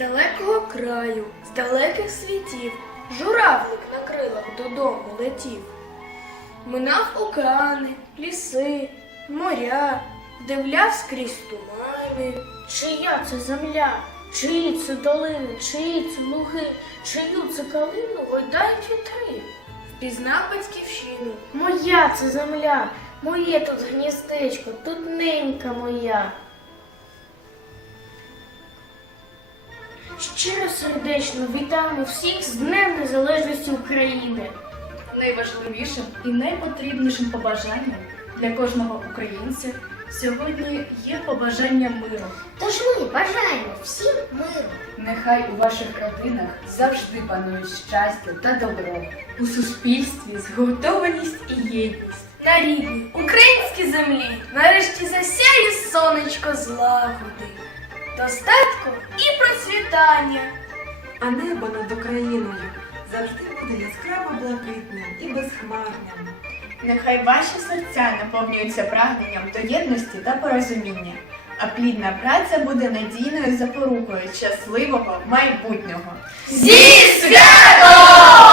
далекого краю, з далеких світів, журавлик на крилах додому летів. Минав океани, ліси, моря, вдивляв скрізь тумани. Чия це земля, чиї це долини, чиї це луги, чию це калину гойдають вітри. Впізнав батьківщину, Моя це земля, моє тут гніздечко, тут ненька моя. Щиро сердечно вітаємо всіх з Днем Незалежності України. Найважливішим і найпотрібнішим побажанням для кожного українця сьогодні є побажання миру. Тож ми бажаємо всім миру. Нехай у ваших родинах завжди панують щастя та добро. У суспільстві згуртованість і єдність. на рідній українській землі нарешті засяє сонечко злагоди, достатку і процвітання. А небо над Україною завжди буде яскраво блакитним і безхмарним. Нехай ваші серця наповнюються прагненням до єдності та порозуміння, а плідна праця буде надійною запорукою щасливого майбутнього. Зі святом!